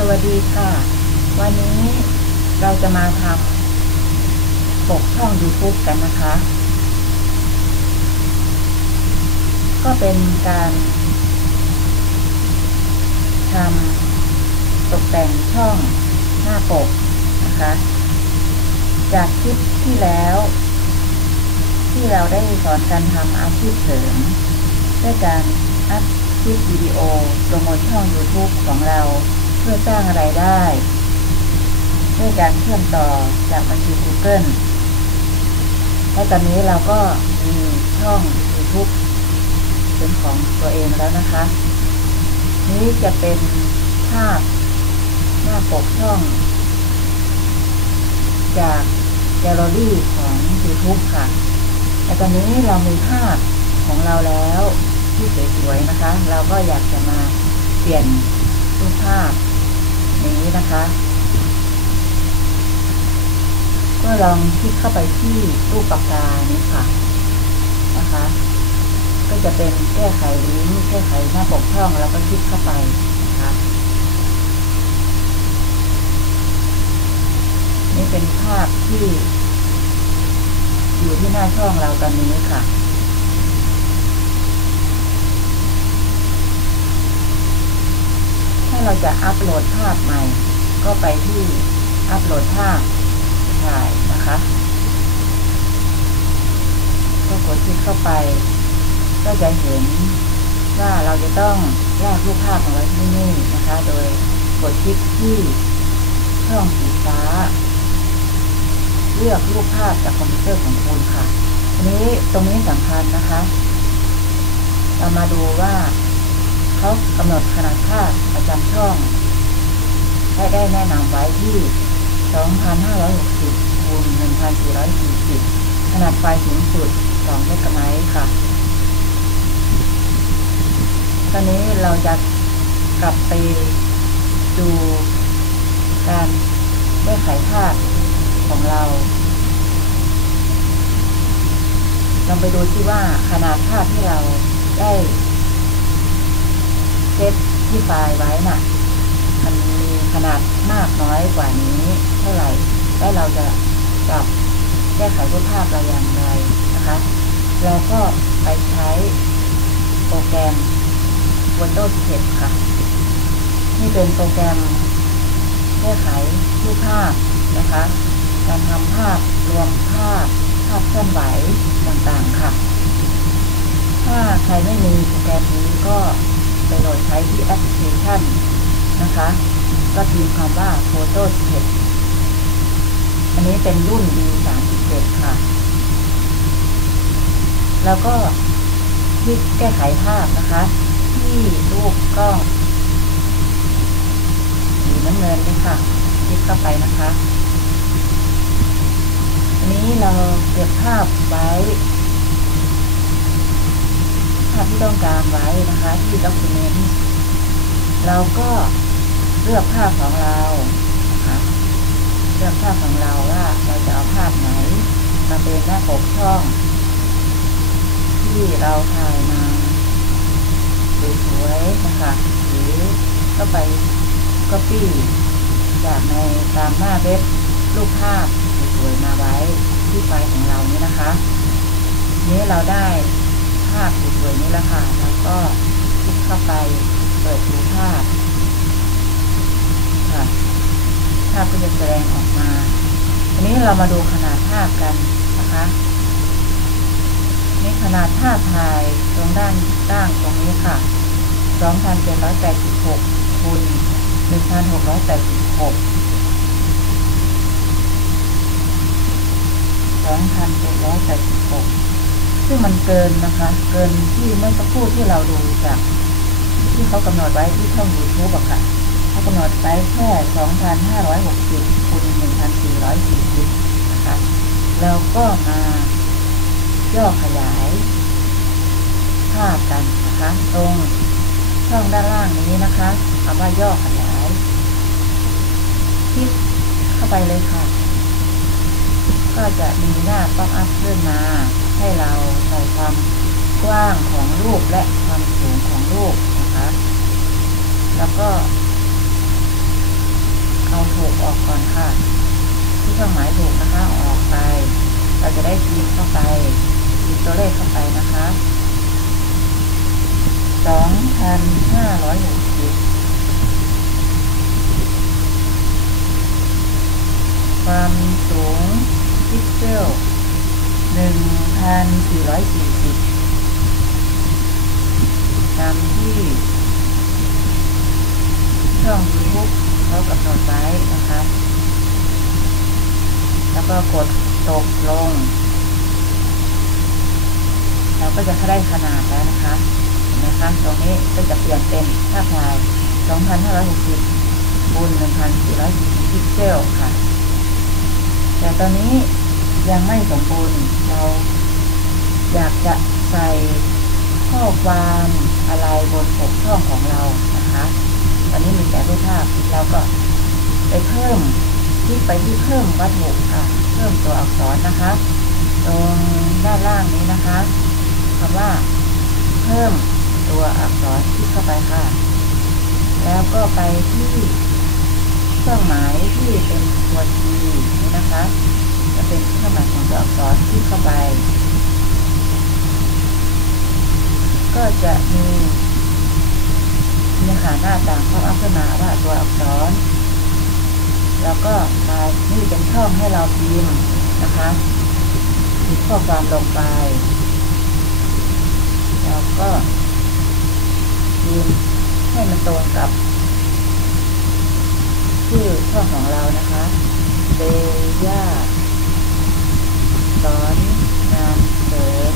สวัสดีค่ะ วันนี้เราจะมาทำปกช่อง YouTube กันนะคะ ก็เป็นการทำตกแต่งช่องหน้าปกนะคะ จากคลิปที่แล้ว ที่เราได้สอนการทำอาชีพเสริมด้วยการอัพคลิปวิดีโอโปรโมทช่อง YouTube ของเรา พื่อสร้างไรายได้ด้วยการเชื่อมต่อจากบัญชี Google และตอนนี้เราก็มีช่อง YouTube เป็นของตัวเองแล้วนะคะ นี้จะเป็นภาพหน้าปกช่อง จากแกลเลอรี่ของ YouTube ค่ะ แต่ตอนนี้เรามีภาพของเราแล้วที่สวยๆนะคะ เราก็อยากจะมาเปลี่ยนรูปภาพ นี้นะคะ ก็ลองคลิกเข้าไปที่รูปปากกานี้ค่ะนะคะ ก็จะเป็นแก้ไขลิงก์แก้ไขหน้าปกช่องแล้วก็คลิกเข้าไปนะคะนี่เป็นภาพที่อยู่ที่หน้าช่องเราตอนนี้ค่ะ ถ้า เราจะอัปโหลดภาพใหม่ ก็ไปที่อัปโหลดภาพถ่ายนะคะก็กดคลิกเข้าไป ก็จะเห็นว่าเราจะต้องลากรูปภาพของเราที่นี่นะคะ โดยกดคลิกที่ช่องสีฟ้า เลือกรูปภาพจากคอมพิวเตอร์ของคุณค่ะอันนี้ตรงนี้สำคัญนะคะ เรามาดูว่า เขากำหนดขนาดภาพประจำช่อง และได้แนะนำไว้ที่ 2,560คูณ1,440 ขนาดไฟสูงสุด2เมกะไบต์ค่ะ ตอนนี้เราจะกลับไปดูการแก้ไขภาพของเราลองไปดูที่ว่าขนาดภาพที่เราได้ เซตที่ไฟล์ไว้น่ะ มันมีขนาดมากน้อยกว่านี้เท่าไหร่ และเราจะปรับแก้ไขรูปภาพเราอย่างไรนะคะ เราก็ไปใช้โปรแกรม Windows 7 ค่ะ นี่เป็นโปรแกรมแก้ไขรูปภาพนะคะ การทำภาพรวมภาพ ภาพเคลื่อนไหวต่างๆค่ะ ถ้าใครไม่มีโปรแกรมนี้ก็ ไปโหลดใช้ที่แอปพลิเคชันนะคะ ก็พิมพ์คำว่า Photo s e t อันนี้เป็นรุ่น D37 ค่ะ แล้วก็คลิกแก้ไขภาพนะคะ ที่รูปกล้องสีน้ำเงินนี่ค่ะ คลิกเข้าไปนะคะ อันนี้เราเก็บภาพไว้าพที่ต้องการไว้นะคะที่ document เราก็เลือกภาพของเรานะคะเลือกภาพของเราว่าเราจะเอาภาพไหนมาเป็นหน้าปกช่อง ที่เราถ่ายมาสวยๆนะคะหรือก็ไป copy จากในตามหน้าเว็บรูปภาพสวยๆมาไว้ที่ไฟล์ของเรานี้นะคะนี้เราได้าพสวยๆนี้แหล้วค่ะ แล้วก็คลิกเข้าไปเปิดดูภาพค่ะ ภาพก็จะแสดงออกมาทีนี้เรามาดูขนาดภาพกันนะคะนี่ขนาดภาพถ่ายตรงด้านล่างตรงนี้ค่ะ2,786คูณ1,686 2,786 ซึ่งมันเกินนะคะ เกินที่เมื่อสักครู่ที่เราดูจากที่เขากำหนดไว้ที่ช่อง YouTube อะค่ะเขากำหนดไว้แค่ 2,560คูณ1,440นะคะแล้วก็มาย่อขยายภาพกันนะคะ ตรงช่องด้านล่างนี้นะคะคำว่าย่อขยายคลิกเข้าไปเลยค่ะ ก็จะมีหน้าป๊อปอัพขึ้นมา ให้เราใส่ความกว้างของรูปและความสูงของรูปนะคะ แล้วก็ เอาถูกออกก่อนค่ะ ที่เครื่องหมายถูกนะคะออกไป เราจะได้พิมพ์เข้าไปพิมพ์ตัวเลขเข้าไปนะคะสองพันห้าร้อยหกสิบความสูงพิกเซล หนึ่งพันสี่ร้อยสี่สิบตามที่ ช่องยูทูบเขากำหนดไว้นะคะ แล้วก็กดตกลง เราก็จะได้ขนาดแล้วนะคะเห็นไหมคะตรงนี้ก็จะเปลี่ยนเป็นภาพถ่าย2,560 คูณ1,440พิกเซลค่ะ แต่ตอนนี้ ยังไม่สมบูรณ์เราอยากจะใส่ข้อความอะไรบนปกช่องของเรานะคะตอนนี้มีแต่รูปภาพเราก็ไปเพิ่มคลิกไปที่เพิ่มวัตถุค่ะ เพิ่มตัวอักษรนะคะ ตรงด้านล่างนี้นะคะคำว่า เพิ่มตัวอักษรคลิกเข้าไปค่ะ แล้วก็ไปที่เครื่องหมายที่เป็นตัวทีนี้นะคะ จะเป็นเครื่องหมายของตัวอักษรคลิกเข้าไป ก็จะมีเนื้อหาหน้าต่างเข้าอัพขึ้นมาว่าตัวอักษร แล้วก็มานี่เป็นช่องให้เราพิมพ์นะคะพิมพ์ข้อความลงไป แล้วก็พิมพ์ให้มันตรงกับชื่อช่องของเรานะคะเบย่า สอนงานเสริม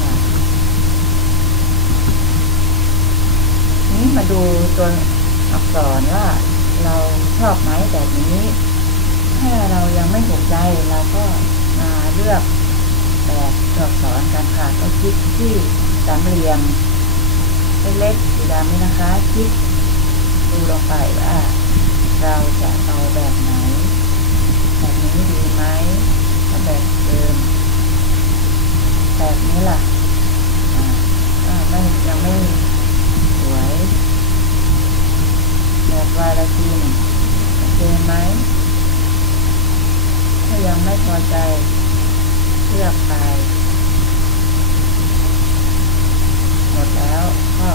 ค่ะนี้มาดูตัวอักษรว่าเราชอบไหมแบบนี้ ถ้าเรายังไม่ถูกใจเราก็มาเลือกแบบตัวอักษรกันค่ะก็คลิกที่สามเหลี่ยมเล็กๆสีดำนี่นะคะคลิกดูลงไปว่าเราจะเอาแบบไหน นี้ดีไหมถ้าแบบเดิมแบบนี้ล่ะไม่ยังไม่สวยแบบวาลาตินโอเคไหมถ้ายังไม่พอใจเลือกไปหมดแล้วก็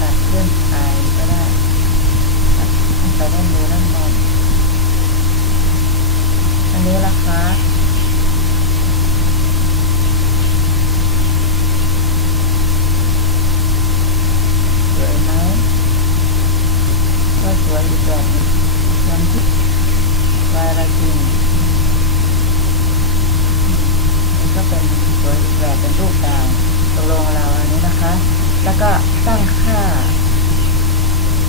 ตัดขึ้นไปก็ได้ตัดขึ้นไปด้านบนด้านบน อันนี้ล่ะคะสวยไหมก็สวยอีกแบบนึงยังที่วาราจินนี่ก็เป็นสวยอีกแบบเป็นรูปดาวตกลงเราอันนี้นะคะ แล้วก็ตั้งค่า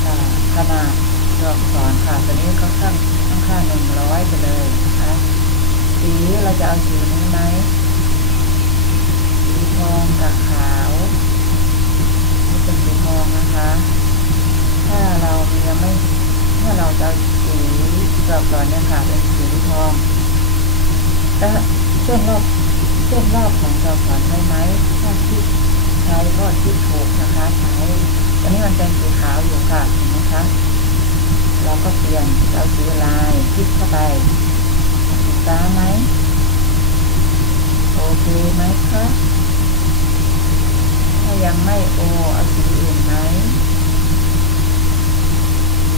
อ่าขนาดตัวอักษรค่ะตัวนี้ก็ตั้งตั้งค่าหนึ่งร้อยไปเลย สีเราจะเอาสีนี้ไหมสีทองกับขาวนี่เป็นสีทองนะคะ ถ้าเรายังไม่ถ้าเราจะเอาสีกรอบก่อนเนี่ยค่ะเป็นสีทองแล้วเส้นรอบเส้นรอบของกรอบก่อนได้ไหมถ้าที่ใช้ก็ที่ถูกนะคะใช้อันนี้มันเป็นสีขาวอยู่ค่ะเห็นไหมคะเราก็เปลี่ยนเอาสีลายคลิกเข้าไป ตาไหม โอเคไหมคะถ้ายังไม่โอเอาสีอื่นไหม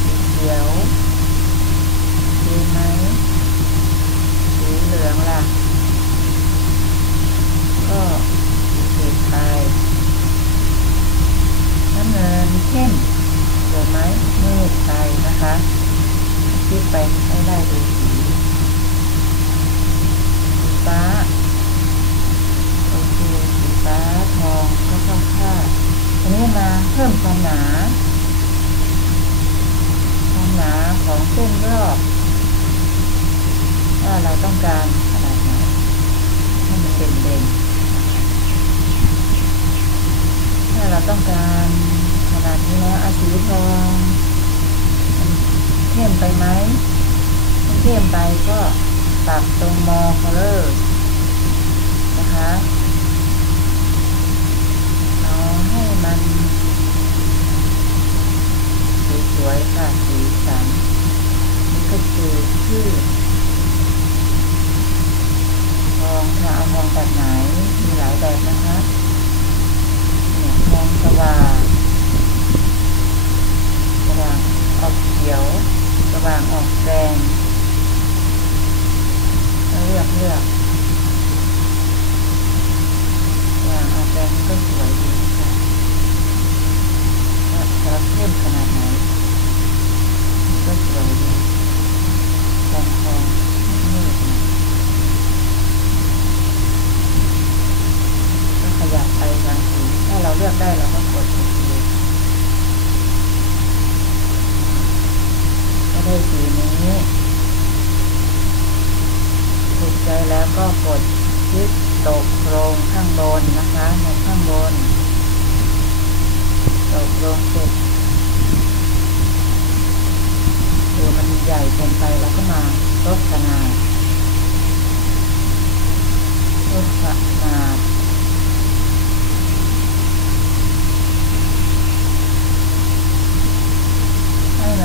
สีเขียวดีไหม ต้องการขนาดนี้แล้วอาสีทองเข้มไปไหมถ้าเข้มไปก็ปรับตรงมอคอลเลอร์นะคะเอาให้มันสวยค่ะสีสันนี่ก็คือชื่อทองค่ะเอาทองแบบไหนมีหลายแบบนะคะ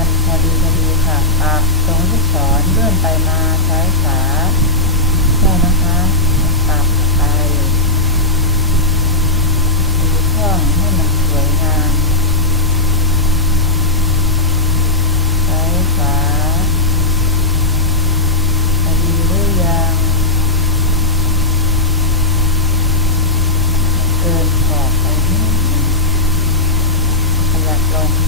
กันพอดีพอดีค่ะปรับตรงลูกศรเลื่อนไปมาซ้ายขวาใช่นะคะปรับไปดูช่องให้มันสวยงามซ้ายขวาพอดีหรือยังเกินขอบไปนิดนึงขยับลง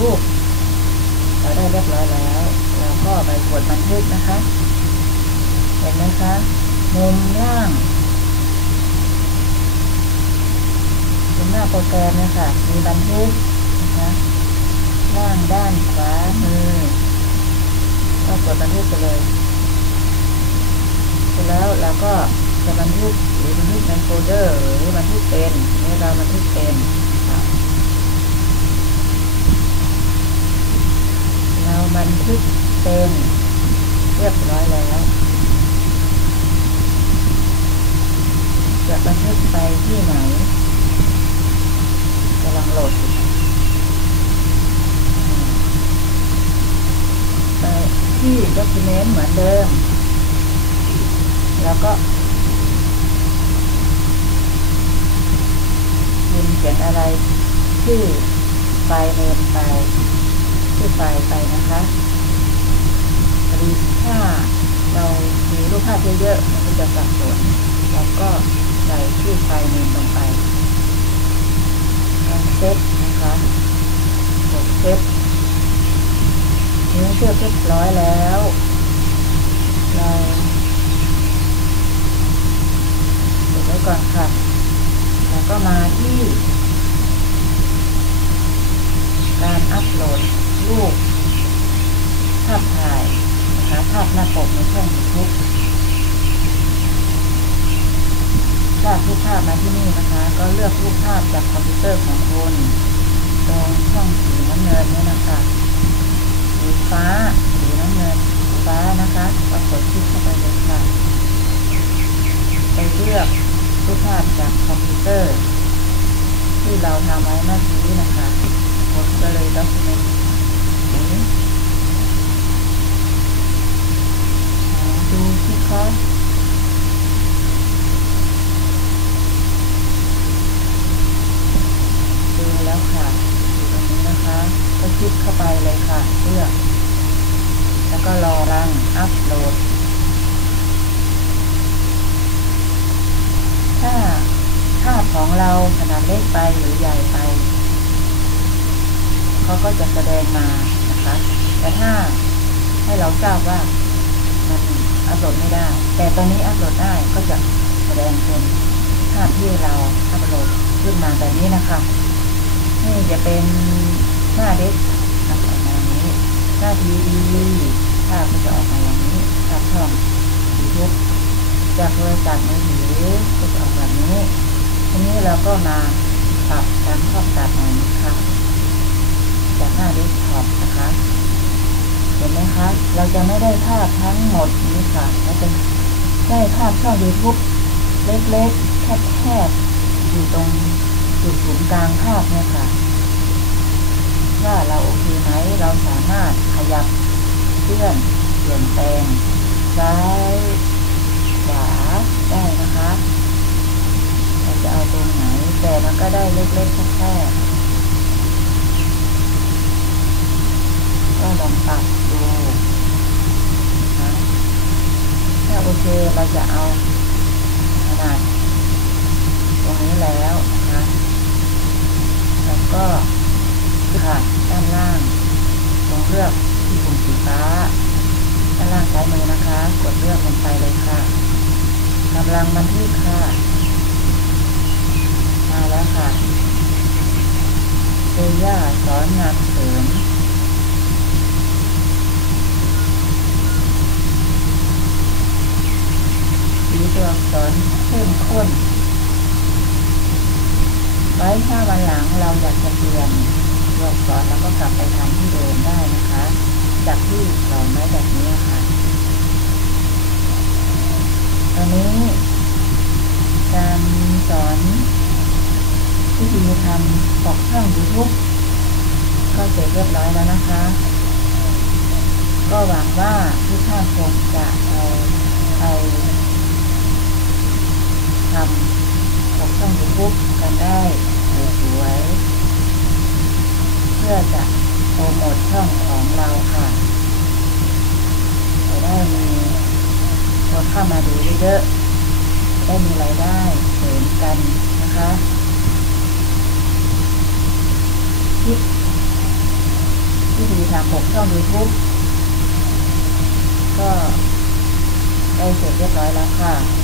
รูปเราได้เรียบร้อยแล้ว เราก็ไปกดบันทึกนะคะ เห็นไหมคะมุมล่างมุมหน้าโปรแกรมเนี่ยค่ะ มีบันทึกนะคะล่างด้านขวามือก็กดบันทึกไปเลยเสร็จแล้วเราก็จะบันทึกหรือบันทึกในโฟลเดอร์หรือบันทึกเป็นนี่เราบันทึกเป็นค่ะเรา บันทึกเป็นเรียบร้อยแล้วจะบันทึกไปที่ไหนกำลังโหลดอยู่ไปที่ document เหมือนเดิม แล้วก็พิมพ์เขียนอะไรชื่อไฟล์เนมไป ชื่อไฟไปนะคะพอดีถ้าเรามีรูปภาพเยอะๆมันก็จะสับสนเราก็ใส่ชื่อไฟล์เนลงไปการเซตนะคะกดเซตนี้เชือกเรียบร้อยแล้ว เราเก็บไว้ก่อนค่ะ แล้วก็มาที่การอัปโหลด รูปภาพถ่ายนะคะภาพหน้าปกในช่องยูทูบลากรูปภาพมาที่นี่นะคะ ก็เลือกรูปภาพจากคอมพิวเตอร์ของคุณตรงช่องสีน้ำเงินนี่นะคะสีฟ้าสีน้ำเงินฟ้านะคะก็กดคลิกเข้าไปเลยค่ะไปเลือกรูปภาพจากคอมพิวเตอร์ ที่เราทำไว้เมื่อกี้นะคะกดไปเลยด็อกเมนต์ ดูสิคะดูแล้วค่ะอยู่ตรงนี้นะคะ ก็คลิกเข้าไปเลยค่ะเลือกแล้วก็รอรันอัพโหลด ถ้าภาพของเราขนาดเล็กไปหรือใหญ่ไป เขาก็จะแสดงมานะคะ แต่ถ้าให้เราทราบว่ามัน อัพโหลดไม่ได้ แต่ตอนนี้อัพโหลดได้ก็จะแสดงเป็นภาพที่เราอัพโหลดขึ้นมาแบบนี้นะคะนี่จะเป็นหน้าเด็กทำออกมาอย่างนี้หน้าทีวีภาพก็จะออกมาอย่างนี้ภาพช่องยูทูบจากโทรศัพท์มือถือก็จะออกแบบนี้ทีนี้เราก็มาปรับการครอบตัดหน่อยนะคะจากหน้าเดสก์ท็อปนะคะ เห็นไหมคะ เราจะไม่ได้ภาพทั้งหมดนี้ ค่ะเราจะได้ภาพช่อง YouTube เล็กๆแคบๆอยู่ตรงจุดศูนย์กลางภาพเนี่ยค่ะ ว่าเราโอเคไหมเราสามารถขยับเคลื่อนเปลี่ยนแปลงซ้ายขวาได้นะคะเราจะเอาตรงไหนแต่มันก็ได้เล็กๆแค่ก็ลองปรับ ถ้าโอเราจะเอาขนาดตรงนี้แล้วนะคะแล้วก็ค่ะด้านล่างลงเลือกที่ปุ่มสีฟ้าด้านล่างซ้ายมือนะคะ กดเลือกลงไปเลยค่ะกำลังบันทึกค่ะ มาแล้วค่ะเอย่าสอนงานเสริม สี ตัวอักษรเข้มข้น ไว้ถ้าวันหลังเราอยากจะเปลี่ยนตัวอักษรแล้วก็กลับไปทำที่เดิมได้นะคะ จากที่สอนไว้แบบนี้ค่ะตอนนี้การสอนวิธีทำปอกช่อง YouTube ก็เสร็จเรียบร้อยแล้วนะคะ ก็หวังว่าทุกท่านคงจะเอาไป ทำปอกช่อง YouTube กันได้สวยๆเพื่อจะโปรโมทช่องของเราค่ะจะได้มีคนเข้ามาดูเยอะๆได้มีรายได้เสริมกันนะคะคลิปวิธีทำปกช่อง YouTube ก็ได้เสร็จเรียบร้อยแล้วค่ะ